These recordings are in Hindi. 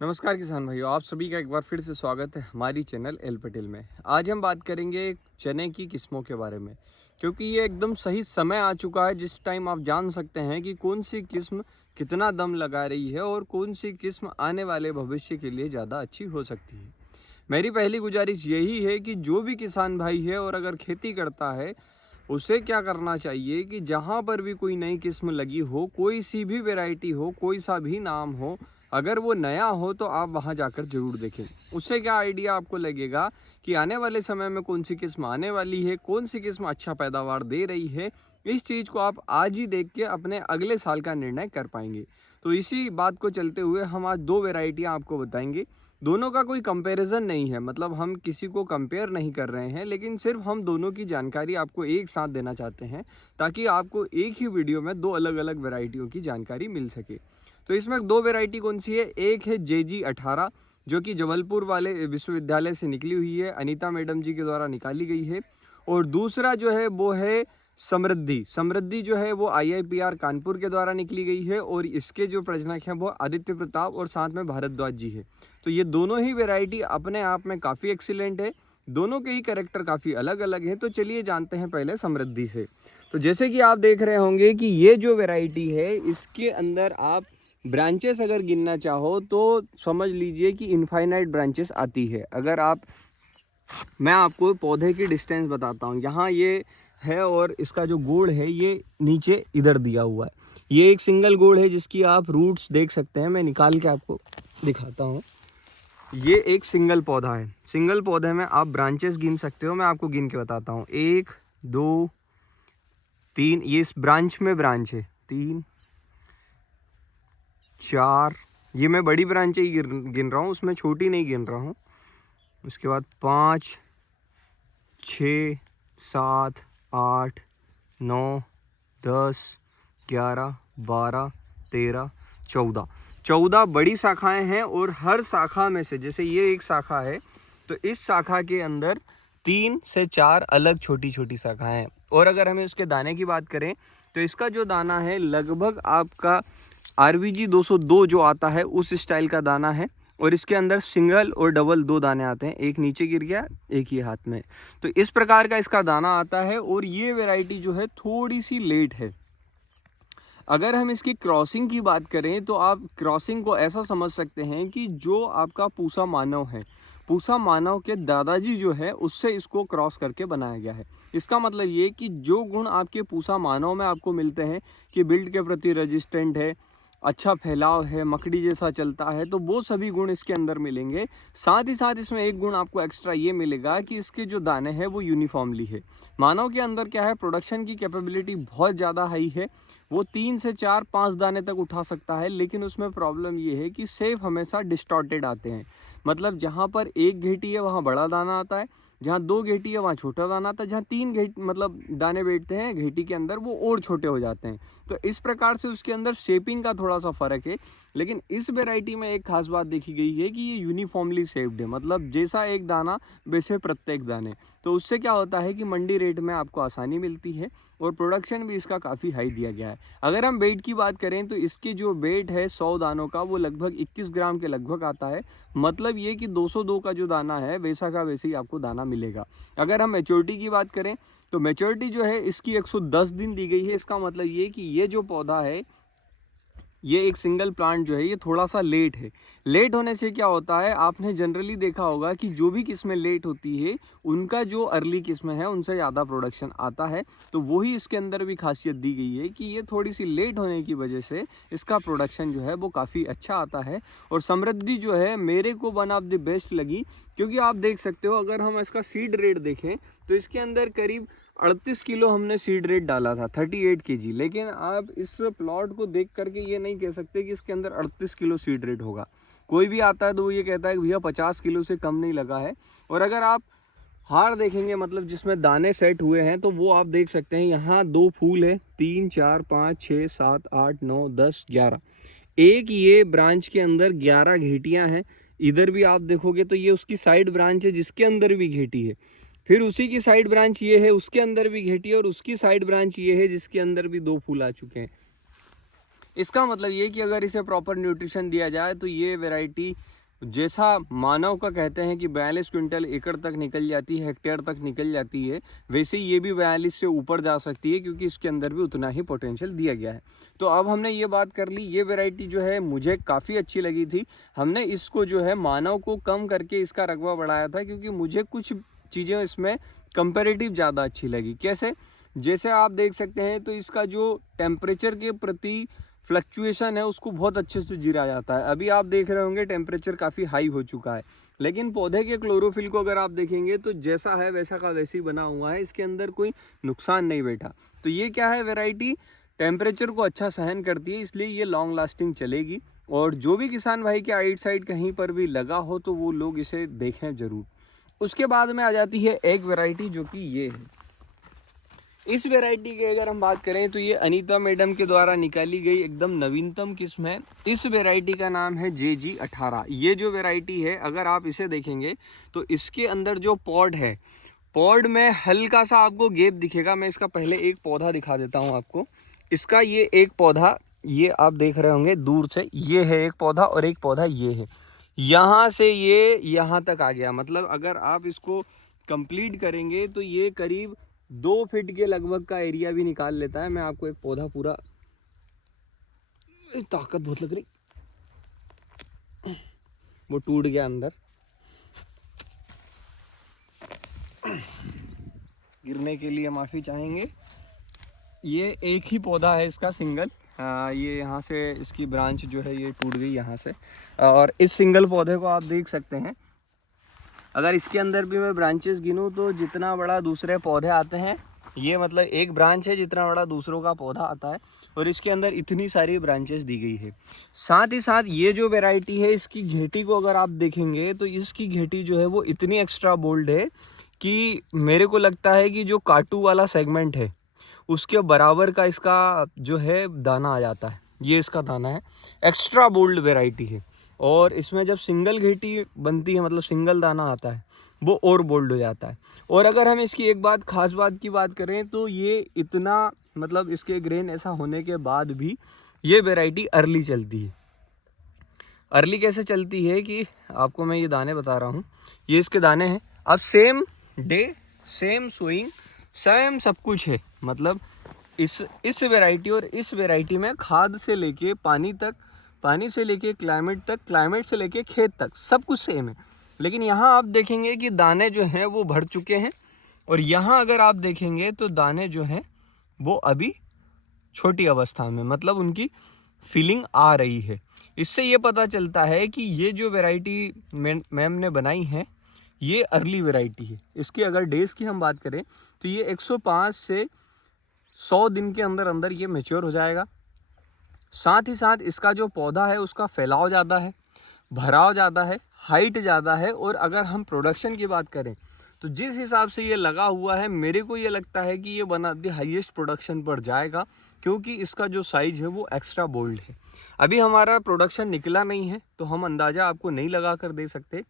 नमस्कार किसान भाइयों, आप सभी का एक बार फिर से स्वागत है हमारी चैनल एल पटेल में। आज हम बात करेंगे चने की किस्मों के बारे में, क्योंकि ये एकदम सही समय आ चुका है जिस टाइम आप जान सकते हैं कि कौन सी किस्म कितना दम लगा रही है और कौन सी किस्म आने वाले भविष्य के लिए ज़्यादा अच्छी हो सकती है। मेरी पहली गुजारिश यही है कि जो भी किसान भाई है और अगर खेती करता है, उसे क्या करना चाहिए कि जहाँ पर भी कोई नई किस्म लगी हो, कोई सी भी वैरायटी हो, कोई सा भी नाम हो, अगर वो नया हो तो आप वहाँ जाकर ज़रूर देखें। उससे क्या आइडिया आपको लगेगा कि आने वाले समय में कौन सी किस्म आने वाली है, कौन सी किस्म अच्छा पैदावार दे रही है। इस चीज़ को आप आज ही देख के अपने अगले साल का निर्णय कर पाएंगे। तो इसी बात को चलते हुए हम आज दो वेराइटियाँ आपको बताएंगे। दोनों का कोई कंपैरिजन नहीं है, मतलब हम किसी को कंपेयर नहीं कर रहे हैं, लेकिन सिर्फ हम दोनों की जानकारी आपको एक साथ देना चाहते हैं ताकि आपको एक ही वीडियो में दो अलग अलग वैरायटियों की जानकारी मिल सके। तो इसमें दो वैरायटी कौन सी है? एक है JG18 जो कि जबलपुर वाले विश्वविद्यालय से निकली हुई है, अनीता मैडम जी के द्वारा निकाली गई है। और दूसरा जो है वो है समृद्धि। समृद्धि जो है वो IIPR कानपुर के द्वारा निकली गई है और इसके जो प्रजनक हैं वो आदित्य प्रताप और साथ में भारद्वाज जी है। तो ये दोनों ही वैरायटी अपने आप में काफ़ी एक्सीलेंट है, दोनों के ही कैरेक्टर काफ़ी अलग अलग हैं। तो चलिए जानते हैं पहले समृद्धि से। तो जैसे कि आप देख रहे होंगे कि ये जो वैरायटी है इसके अंदर आप ब्रांचेस अगर गिनना चाहो तो समझ लीजिए कि इनफाइनाइट ब्रांचेस आती है। अगर आप मैं आपको पौधे की डिस्टेंस बताता हूँ, यहाँ ये है और इसका जो गोड़ है ये नीचे इधर दिया हुआ है। ये एक सिंगल गोड़ है जिसकी आप रूट्स देख सकते हैं, मैं निकाल के आपको दिखाता हूँ। ये एक सिंगल पौधा है। सिंगल पौधे में आप ब्रांचेस गिन सकते हो, मैं आपको गिन के बताता हूँ। 1 2 3, ये इस ब्रांच में ब्रांच है, 3 4, ये मैं बड़ी ब्रांचें ही गिन रहा हूँ, उसमें छोटी नहीं गिन रहा हूँ। उसके बाद 5 6 7 8 9 10 11 12 13 14, 14 बड़ी शाखाएं हैं। और हर शाखा में से, जैसे ये एक शाखा है तो इस शाखा के अंदर 3 से 4 अलग छोटी छोटी शाखाएं हैं। और अगर हमें इसके दाने की बात करें तो इसका जो दाना है लगभग आपका RVG 202 जो आता है उस स्टाइल का दाना है। और इसके अंदर सिंगल और डबल दो दाने आते हैं, एक नीचे गिर गया, एक ही हाथ में। तो इस प्रकार का इसका दाना आता है। और ये वैरायटी जो है थोड़ी सी लेट है। अगर हम इसकी क्रॉसिंग की बात करें तो आप क्रॉसिंग को ऐसा समझ सकते हैं कि जो आपका पूसा मानव है, पूसा मानव के दादाजी जो है उससे इसको क्रॉस करके बनाया गया है। इसका मतलब ये कि जो गुण आपके पूसा मानव में आपको मिलते हैं कि बिल्ड के प्रति रेजिस्टेंट है, अच्छा फैलाव है, मकड़ी जैसा चलता है, तो वो सभी गुण इसके अंदर मिलेंगे। साथ ही साथ इसमें एक गुण आपको एक्स्ट्रा ये मिलेगा कि इसके जो दाने हैं वो यूनिफॉर्मली है। मानव के अंदर क्या है, प्रोडक्शन की कैपेबिलिटी बहुत ज़्यादा हाई है, वो 3 से 4 5 दाने तक उठा सकता है। लेकिन उसमें प्रॉब्लम ये है कि सेब हमेशा डिस्टॉर्टेड आते हैं, मतलब जहाँ पर एक घेटी है वहाँ बड़ा दाना आता है, जहाँ 2 घेटी है वहाँ छोटा दाना आता है, जहाँ 3 घेटी मतलब दाने बैठते हैं घेटी के अंदर वो और छोटे हो जाते हैं। तो इस प्रकार से उसके अंदर शेपिंग का थोड़ा सा फ़र्क है। लेकिन इस वैरायटी में एक खास बात देखी गई है कि ये यूनिफॉर्मली शेप्ड है, मतलब जैसा एक दाना वैसे प्रत्येक दाने। तो उससे क्या होता है कि मंडी रेट में आपको आसानी मिलती है और प्रोडक्शन भी इसका काफ़ी हाई दिया गया है। अगर हम वेट की बात करें तो इसकी जो वेट है 100 दानों का वो लगभग 21 ग्राम के लगभग आता है। मतलब ये कि 202 का जो दाना है वैसा का वैसे ही आपको दाना मिलेगा। अगर हम मैच्योरिटी की बात करें तो मैच्योरिटी जो है इसकी 110 दिन दी गई है। इसका मतलब ये कि ये जो पौधा है, ये एक सिंगल प्लांट जो है ये थोड़ा सा लेट है। लेट होने से क्या होता है, आपने जनरली देखा होगा कि जो भी किस्में लेट होती है उनका जो अर्ली किस्में हैं उनसे ज़्यादा प्रोडक्शन आता है। तो वही इसके अंदर भी खासियत दी गई है कि ये थोड़ी सी लेट होने की वजह से इसका प्रोडक्शन जो है वो काफ़ी अच्छा आता है। और समृद्धि जो है मेरे को वन ऑफ द बेस्ट लगी, क्योंकि आप देख सकते हो अगर हम इसका सीड रेट देखें तो इसके अंदर करीब 38 किलो हमने सीड रेट डाला था, 38 kg। लेकिन आप इस प्लॉट को देख करके ये नहीं कह सकते कि इसके अंदर 38 किलो सीड रेट होगा। कोई भी आता है तो वो ये कहता है कि भैया 50 किलो से कम नहीं लगा है। और अगर आप हार देखेंगे, मतलब जिसमें दाने सेट हुए हैं, तो वो आप देख सकते हैं यहाँ 2 फूल है, 3 4 5 6 7 8 9 10 11, एक ये ब्रांच के अंदर 11 घेटियाँ हैं। इधर भी आप देखोगे तो ये उसकी साइड ब्रांच है जिसके अंदर भी घेटी है। फिर उसी की साइड ब्रांच ये है, उसके अंदर भी घेटी है, और उसकी साइड ब्रांच ये है जिसके अंदर भी 2 फूल आ चुके हैं। इसका मतलब ये कि अगर इसे प्रॉपर न्यूट्रिशन दिया जाए तो ये वैरायटी जैसा मानव का कहते हैं कि 42 क्विंटल एकड़ तक निकल जाती है, हेक्टेयर तक निकल जाती है, वैसे ही ये भी 42 से ऊपर जा सकती है, क्योंकि इसके अंदर भी उतना ही पोटेंशियल दिया गया है। तो अब हमने ये बात कर ली, ये वैरायटी जो है मुझे काफ़ी अच्छी लगी थी। हमने इसको जो है मानव को कम करके इसका रकबा बढ़ाया था, क्योंकि मुझे कुछ चीज़ें इसमें कंपेरेटिव ज़्यादा अच्छी लगी। कैसे? जैसे आप देख सकते हैं तो इसका जो टेम्परेचर के प्रति फ्लक्चुएशन है उसको बहुत अच्छे से जीरा जाता है। अभी आप देख रहे होंगे टेम्परेचर काफ़ी हाई हो चुका है, लेकिन पौधे के क्लोरोफिल को अगर आप देखेंगे तो जैसा है वैसा का वैसे ही बना हुआ है, इसके अंदर कोई नुकसान नहीं बैठा। तो ये क्या है, वैरायटी टेम्परेचर को अच्छा सहन करती है, इसलिए ये लॉन्ग लास्टिंग चलेगी। और जो भी किसान भाई के आइट साइड कहीं पर भी लगा हो तो वो लोग इसे देखें ज़रूर। उसके बाद में आ जाती है एक वैरायटी जो कि ये है। इस वैरायटी की अगर हम बात करें तो ये अनीता मैडम के द्वारा निकाली गई एकदम नवीनतम किस्म है। इस वैरायटी का नाम है JG18। ये जो वैरायटी है अगर आप इसे देखेंगे तो इसके अंदर जो पॉड है, पॉड में हल्का सा आपको गैप दिखेगा। मैं इसका पहले एक पौधा दिखा देता हूँ आपको। इसका ये एक पौधा, ये आप देख रहे होंगे दूर से, ये है एक पौधा और एक पौधा ये है। यहाँ से ये यहाँ तक आ गया, मतलब अगर आप इसको कंप्लीट करेंगे तो ये करीब 2 फीट के लगभग का एरिया भी निकाल लेता है। मैं आपको एक पौधा पूरा, ताकत बहुत लग रही, वो टूट गया अंदर, गिरने के लिए माफ़ी चाहेंगे। ये एक ही पौधा है इसका सिंगल, ये यहाँ से इसकी ब्रांच जो है ये टूट गई यहाँ से। और इस सिंगल पौधे को आप देख सकते हैं, अगर इसके अंदर भी मैं ब्रांचेस गिनूँ तो जितना बड़ा दूसरे पौधे आते हैं, ये मतलब एक ब्रांच है जितना बड़ा दूसरों का पौधा आता है, और इसके अंदर इतनी सारी ब्रांचेस दी गई है। साथ ही साथ ये जो वैरायटी है इसकी घेटी को अगर आप देखेंगे तो इसकी घेटी जो है वो इतनी एक्स्ट्रा बोल्ड है कि मेरे को लगता है कि जो काटू वाला सेगमेंट है उसके बराबर का इसका जो है दाना आ जाता है। ये इसका दाना है, एक्स्ट्रा बोल्ड वैरायटी है। और इसमें जब सिंगल घेटी बनती है, मतलब सिंगल दाना आता है, वो और बोल्ड हो जाता है। और अगर हम इसकी एक बात खास बात की बात करें तो ये इतना, मतलब इसके ग्रेन ऐसा होने के बाद भी ये वैरायटी अर्ली चलती है। अर्ली कैसे चलती है कि आपको मैं ये दाने बता रहा हूँ, ये इसके दाने हैं। अब same day same sowing same सब कुछ है, मतलब इस वैरायटी और इस वैरायटी में खाद से लेके पानी तक, पानी से लेके क्लाइमेट तक, क्लाइमेट से लेके खेत तक सब कुछ सेम है। लेकिन यहाँ आप देखेंगे कि दाने जो हैं वो भर चुके हैं, और यहाँ अगर आप देखेंगे तो दाने जो हैं वो अभी छोटी अवस्था में, मतलब उनकी फीलिंग आ रही है। इससे ये पता चलता है कि ये जो वैरायटी मैम ने बनाई है ये अर्ली वैरायटी है। इसकी अगर डेज़ की हम बात करें तो ये 105 से 100 दिन के अंदर अंदर ये मैच्योर हो जाएगा। साथ ही साथ इसका जो पौधा है उसका फैलाव ज़्यादा है, भराव ज़्यादा है, हाइट ज़्यादा है। और अगर हम प्रोडक्शन की बात करें तो जिस हिसाब से ये लगा हुआ है, मेरे को ये लगता है कि ये one of the highest production पर जाएगा, क्योंकि इसका जो साइज़ है वो एक्स्ट्रा बोल्ड है। अभी हमारा प्रोडक्शन निकला नहीं है तो हम अंदाज़ा आपको नहीं लगा कर दे सकते,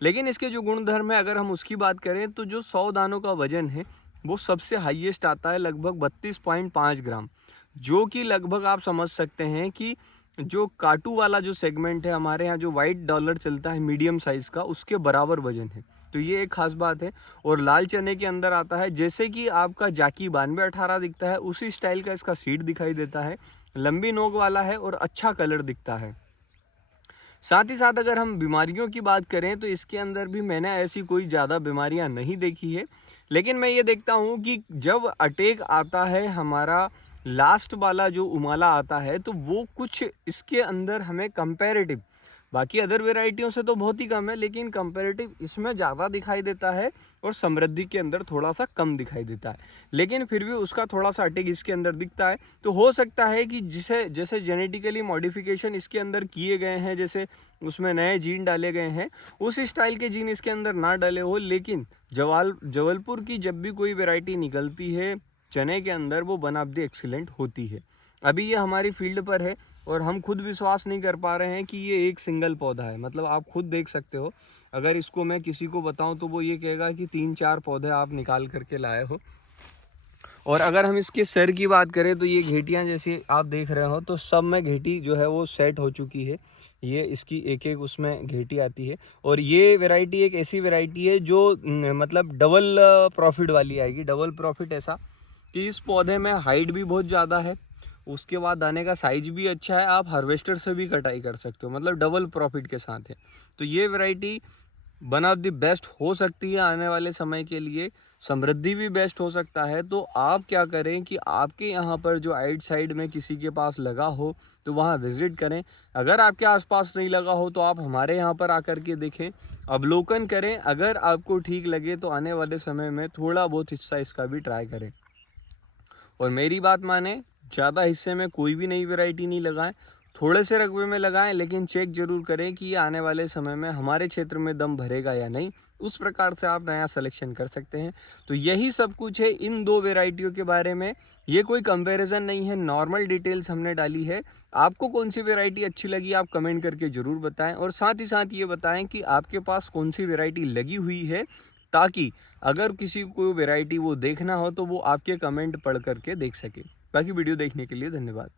लेकिन इसके जो गुणधर्म है अगर हम उसकी बात करें तो जो 100 दानों का वजन है वो सबसे हाईएस्ट आता है लगभग 32.5 ग्राम, जो कि लगभग आप समझ सकते हैं कि जो काटू वाला जो सेगमेंट है हमारे यहाँ जो वाइट डॉलर चलता है मीडियम साइज़ का, उसके बराबर वजन है। तो ये एक खास बात है। और लाल चने के अंदर आता है, जैसे कि आपका जाकी 9218 दिखता है उसी स्टाइल का इसका सीड दिखाई देता है, लंबी नोक वाला है और अच्छा कलर दिखता है। साथ ही साथ अगर हम बीमारियों की बात करें तो इसके अंदर भी मैंने ऐसी कोई ज़्यादा बीमारियां नहीं देखी है, लेकिन मैं ये देखता हूँ कि जब अटैक आता है हमारा लास्ट वाला जो उमाला आता है तो वो कुछ इसके अंदर हमें कंपैरेटिव, बाकी अदर वेराइटियों से तो बहुत ही कम है, लेकिन कंपैरेटिव इसमें ज़्यादा दिखाई देता है और समृद्धि के अंदर थोड़ा सा कम दिखाई देता है। लेकिन फिर भी उसका थोड़ा सा अटैक इसके अंदर दिखता है। तो हो सकता है कि जैसे जेनेटिकली मॉडिफिकेशन इसके अंदर किए गए हैं, जैसे उसमें नए जीन डाले गए हैं, उस स्टाइल के जीन इसके अंदर ना डाले हो। लेकिन जबलपुर की जब भी कोई वेराइटी निकलती है चने के अंदर, वो वन ऑफ द एक्सीलेंट होती है। अभी ये हमारी फील्ड पर है और हम खुद विश्वास नहीं कर पा रहे हैं कि ये एक सिंगल पौधा है। मतलब आप खुद देख सकते हो, अगर इसको मैं किसी को बताऊं तो वो ये कहेगा कि 3-4 पौधे आप निकाल करके लाए हो। और अगर हम इसके सर की बात करें तो ये घेटियाँ जैसे आप देख रहे हो तो सब में घेटी जो है वो सेट हो चुकी है। ये इसकी एक एक उसमें घेटी आती है। और ये वैरायटी एक ऐसी वैरायटी है जो मतलब डबल प्रॉफिट वाली आएगी। डबल प्रॉफिट ऐसा कि इस पौधे में हाइट भी बहुत ज़्यादा है, उसके बाद दाने का साइज भी अच्छा है, आप हार्वेस्टर से भी कटाई कर सकते हो, मतलब डबल प्रॉफिट के साथ है। तो ये variety one of the best हो सकती है आने वाले समय के लिए। समृद्धि भी बेस्ट हो सकता है। तो आप क्या करें कि आपके यहाँ पर जो आइट साइड में किसी के पास लगा हो तो वहाँ विजिट करें। अगर आपके आसपास नहीं लगा हो तो आप हमारे यहाँ पर आकर के देखें, अवलोकन करें। अगर आपको ठीक लगे तो आने वाले समय में थोड़ा बहुत हिस्सा इसका भी ट्राई करें। और मेरी बात माने, ज़्यादा हिस्से में कोई भी नई वैरायटी नहीं लगाएं, थोड़े से रकबे में लगाएं, लेकिन चेक जरूर करें कि ये आने वाले समय में हमारे क्षेत्र में दम भरेगा या नहीं। उस प्रकार से आप नया सिलेक्शन कर सकते हैं। तो यही सब कुछ है इन दो वैरायटियों के बारे में। ये कोई कंपैरिजन नहीं है, नॉर्मल डिटेल्स हमने डाली है। आपको कौन सी वैरायटी अच्छी लगी आप कमेंट करके ज़रूर बताएं। और साथ ही साथ ये बताएं कि आपके पास कौन सी वैरायटी लगी हुई है, ताकि अगर किसी को वैरायटी वो देखना हो तो वो आपके कमेंट पढ़ करके देख सके। बाकी वीडियो देखने के लिए धन्यवाद।